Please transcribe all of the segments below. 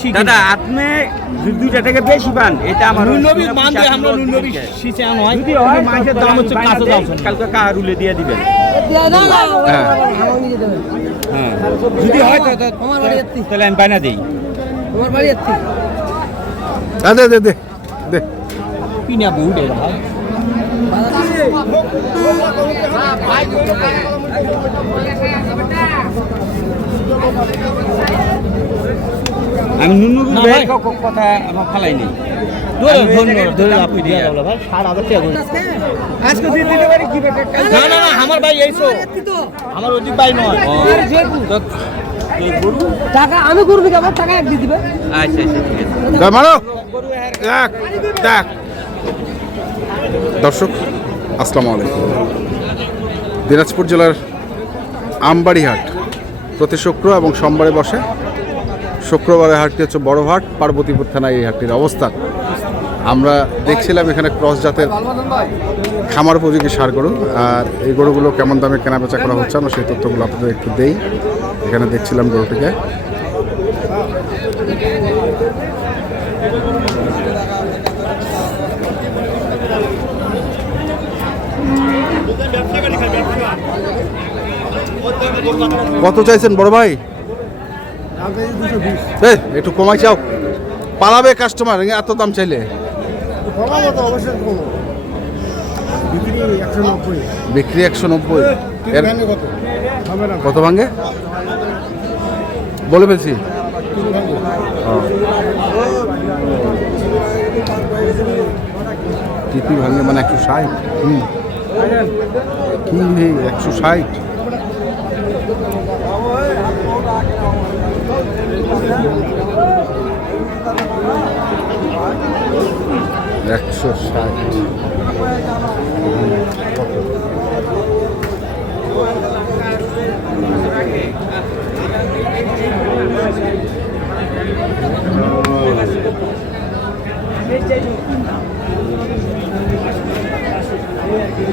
বেশি দাদা আপনি 2 টাকা বেশি পান, এটা আমার নবী মান দিয়ে আমরা নবী শিশে আনো হয়। যদি হয় মাছের দাম হচ্ছে কাঁচা দাম কালকে কাহারুলে দিয়ে দিবেন। হ্যাঁ হ্যাঁ যদি হয় তাহলে আমি বাইনা দিই। দে দে দে দে পিনা বহুত এর ভাই আমি নুনু কথা আমার ফালাই নেই। ধরে আপনি দিয়ে দাও ভাই 7,000 টাকা করে আজকে দিয়ে দিতে পারি কি ব্যাপার? না না না আমার ভাই এইছো আমার ওই ভাই নয় টাকা আমি গরু বিকে আমার টাকা এক দিয়ে দিবে। আচ্ছা আচ্ছা ঠিক আছে। দে মারো দেখ দেখ দর্শক আসসালামু আলাইকুম। দিনাজপুর জেলার আমবাড়ি হাট প্রতি শুক্র এবং সোমবারে বসে। শুক্রবারের হাটটি হচ্ছে বড় হাট, পার্বতীপুর থানায় এই হাটটির অবস্থান। আমরা দেখছিলাম এখানে ক্রস জাতের খামার উপযোগী ষাঁড় গরু, আর এই গরুগুলো কেমন দামে কেনা বেচা করা হচ্ছে আমরা সেই তথ্যগুলো আপনাদের একটু দেই। এখানে দেখছিলাম গরুটিকে। কত চাইছেন বড় ভাই? একটু কমাই চাও, পালাবে কাস্টমার, এত দাম চাইলে। বিক্রি 190। কত ভাঙ্গে বলে ফেলছি। টিপি ভাঙ্গে মানে 160। কি 160?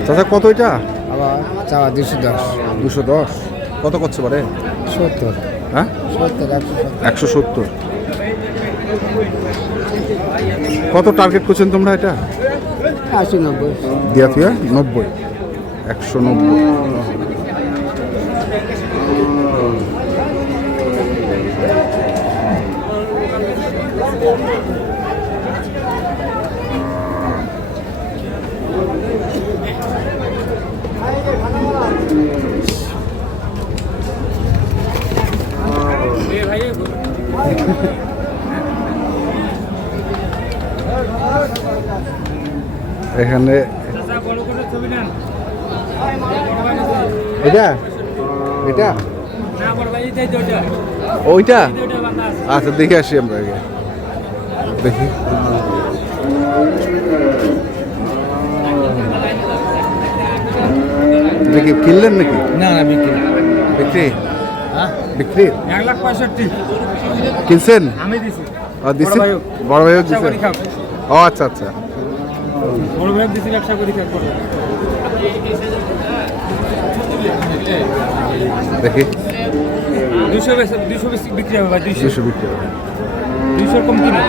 চাচা কত এটা? আবার চাওয়া 210। 210 কত করছে পারে? 70। হ্যাঁ 170। কত টার্গেট করছেন তোমরা এটা? 80-90 দিয়া তুই 90 190। এখানে এটা এটা ওইটা আচ্ছা দেখে আসি আমরা আগে দেখি। দেখি কিনলেন নাকি? না না বিক্রি বিক্রি হ্যাঁ বিক্রি 1,65,000 কিনছেন? আমি দিছি। দিচ্ছি বড় ভাইও দিচ্ছেন। ও আচ্ছা আচ্ছা বড় ভাই দিছি, ব্যবসা করি খাবো। দেখি 200 বিক্রি হবে ভাই। 200 বিক্রি হবে। 200 কম কিনে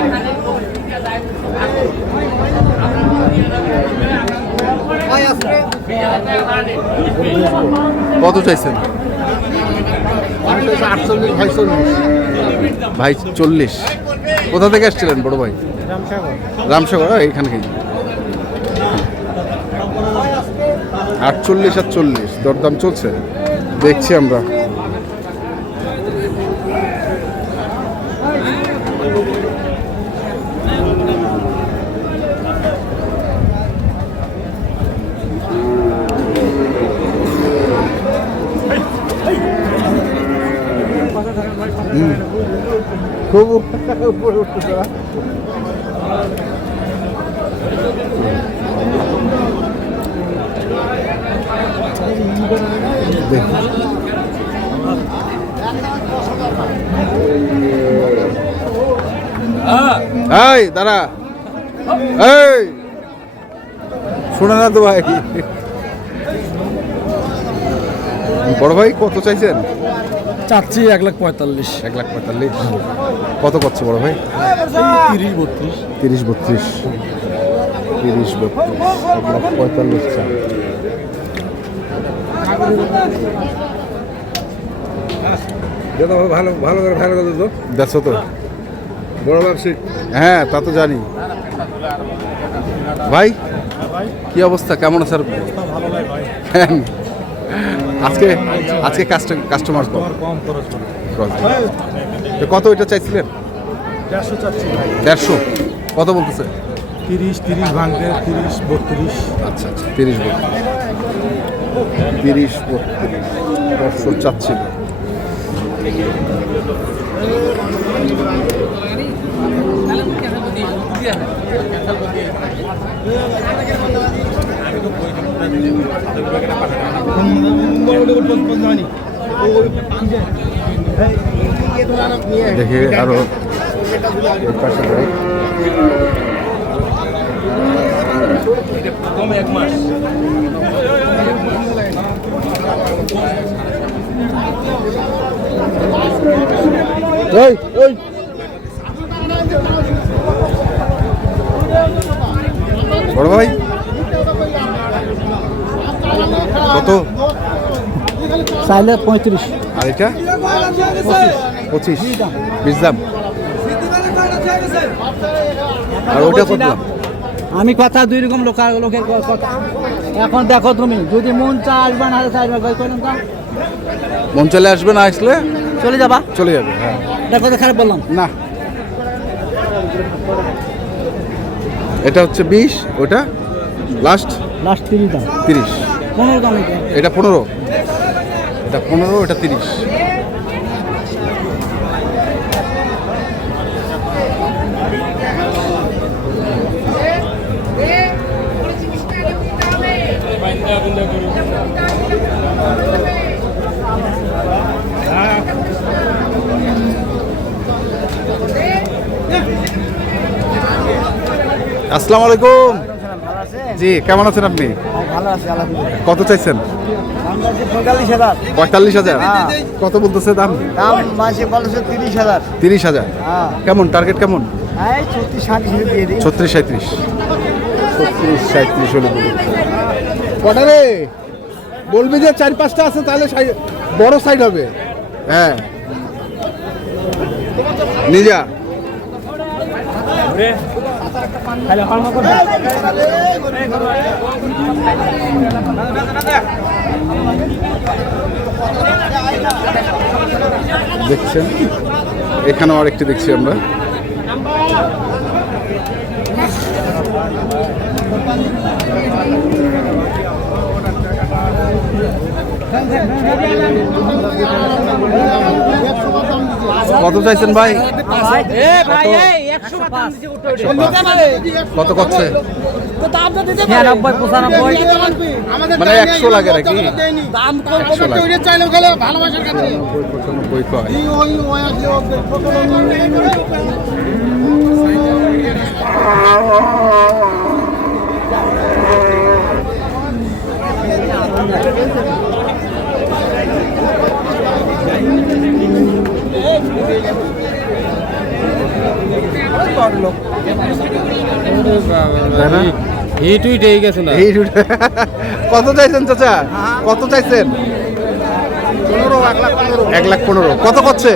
কত চাইছেন? ভাই 40। কোথা থেকে আসছিলেন বড় ভাই? রামসাগর। এইখানে 48 আর 40 দরদাম চলছে, দেখছি আমরা। খুব উপরে উঠতে এই দাঁড়া, এই শোনা না তো ভাই। বড় ভাই কত চাইছেন? চাচ্ছি 1,45,000। 1,45,000 কত করছে বড় ভাই? 30-32। 30-32 1,45,000 চা। ভালো ভালো করে ভালো করে দেখছো তো বড় ব্যবসায়ী। হ্যাঁ তা তো জানি। ভাই কি অবস্থা, কেমন আছেন? হ্যাঁ, আজকে আজকে কাস্টমার কম। তো কত এটা চাইছিলেন? 150 কত বলতেছে? 30 ভাঙতে 30-32। আচ্ছা আচ্ছা 30-32 চাচ্ছিল। দেখে আরো এর পাশে যাই। ওই ওই বড় ভাই কত? চাইলে 35। আর এটা 25 20 দাম। আর ওটা কত দাম? আমি কথা দুই রকম লোকের কথা। এখন দেখো তুমি যদি মন চা আসবে না মন চলে আসবে, না আসলে চলে যাবা, চলে যাবে। হ্যাঁ এটা কথা খারাপ বললাম না, এটা হচ্ছে 20, ওটা লাস্ট 30 দাম, 30। 15 দাম। এটা 15, এটা 15, এটা 30। আসসালামু আলাইকুম। জি কেমন আছেন আপনি? ভালো আছে আলহামদুলিল্লাহ। কত চাইছেন? 45,000 কত বলতেছে দাম? দাম মাসে বলেছে 30,000। 30,000 কেমন টার্গেট কেমন? এই 36-37 দিয়ে দিই। 36-37 হলে বলুন। কটা রে বলবি যে 4-5টা আছে তাহলে বড় সাইড হবে। হ্যাঁ নিজা দেখছেন, এখানেও আরেকটি দেখছি আমরা। কত চাইছেন ভাই? কত করছে? 96-95 মানে 100 লাগে নাকি? 100 লাগে। 95 কয়। কত চাইছেন চাচা? কত চাইছেন? 1,15,000 কত করছে?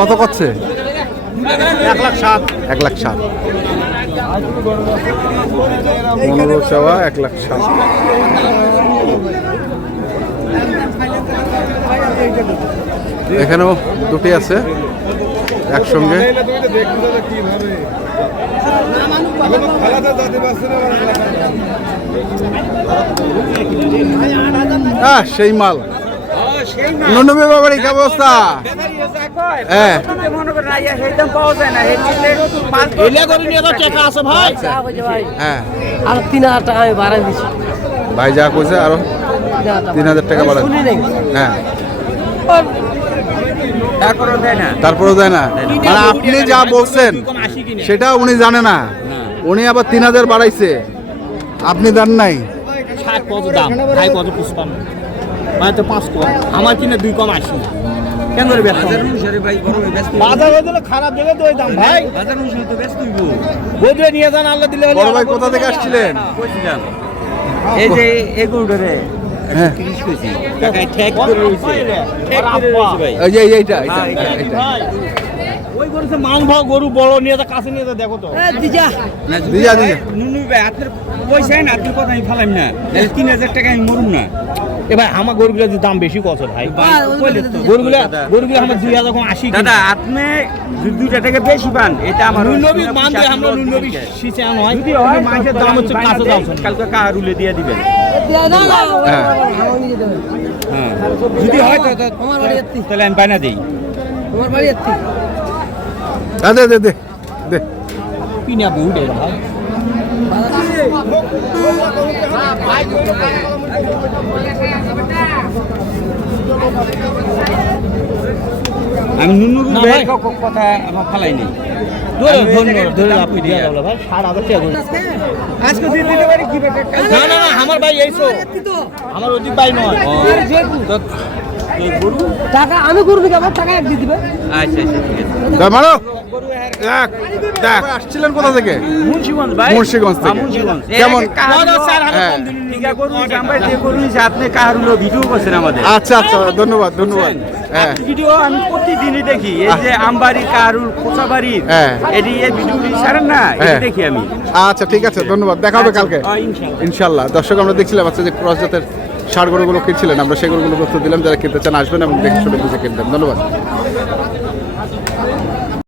কত করছে? 1,07,000। 1,07,000 15 চাওয়া 1,07,000। এখানেও দুটি আছে একসঙ্গে। সেই মাল নন্দী বাবারই কি অবস্থা? হ্যাঁ হ্যাঁ আর 3,000 টাকা আমি বাড়াই দিচ্ছি। ভাই যা কইছে আরো 3,000 টাকা বাড়াই। হ্যাঁ তারপরেও দেয় না, মানে আপনি যা বলছেন সেটা উনি জানে না। উনি আবার 3,000 বাড়াইছে, আপনি দেন নাই। মানে তো 5 কম আমার কিনে 2 কম 80 কেন করে ব্যস্ত বাজার অনুসারে ভাই বড় ভাই ব্যস্ত বাজার হইলে খারাপ জায়গা তো ওই দাম ভাই বাজার অনুসারে তো ব্যস্ত হইব বোধে নিয়ে যান আল্লাহ দিলে বড় ভাই কোথা থেকে আসছিলেন? কইছিলাম এই যে এগুলোরে হ্যাঁ 30 কইছি কাকা ঠেক করে রইছে ঠেক করে রইছে ভাই এই যে এইটা এইটা এইটা ভাই ওই গরুতে মান ভাও গরু বড় নিয়ে যা কাছে নিয়ে যা দেখো তো দিজা না দিয়া দিয়া নুনু ভাই আপনার পয়সা না আপনি কথা আমি ফালাম না তাহলে 3000 টাকা আমি মরুম না এবার আমার গরুগুলোর যে দাম বেশি কত ভাই গরুগুলো আমার 2000 কম 80 দাদা আপনি দুইটা টাকা বেশি পান এটা আমার নুনবি মান দিয়ে আমরা নুনবি সিচে আনো হয় যদি হয় মাছের দাম হচ্ছে 5000 কালকে কাহারুলে দিয়ে দিবেন হ্যাঁ হ্যাঁ যদি হয় তাহলে আমি বানা দেই আমার বাড়ি এত্তি দে দে দে দে পিনা বুড় এর ভাই আমি নুনু না ভাই ভাই। কথা আমার ফালাই নেই ধরে ধরে আপনি দিয়া দাও ভাই 7000 টাকা করে আজকে দিয়ে দিতে পারি কি বেটা না না না আমার ভাই এইছো আমার অজিত ভাই নয় টাকা আমি গরু দিকে আমার টাকা এক দিয়ে দিবে আচ্ছা আচ্ছা ঠিক আছে দে মারো দেখ দেখ আসছিলেন কোথা থেকে? মুন্সিগঞ্জ ভাই মুন্সিগঞ্জ থেকে। মুন্সিগঞ্জ কেমন? হ্যাঁ। আপনি কাহারুলো কাহারুলো ভিডিও করছেন আমাদের আচ্ছা আচ্ছা ধন্যবাদ ধন্যবাদ হ্যাঁ ভিডিও আমি প্রতিদিনই দেখি এই যে আমবাড়ি কাহারুল কোচাবাড়ি হ্যাঁ। এটি এই ভিডিওটি ছাড়েন না এটা হ্যাঁ। দেখি আমি আচ্ছা ঠিক আছে ধন্যবাদ দেখা হবে কালকে ইনশাআল্লাহ ইনশাল্লাহ। দর্শক আমরা দেখছিলাম আচ্ছা যে ক্রস জাতের ষাঁড় গরুগুলো কিনছিলেন আমরা সেই গরুগুলো তথ্য দিলাম যারা কিনতে চান আসবেন এবং দেখে শুনে বুঝে কিনবেন ধন্যবাদ।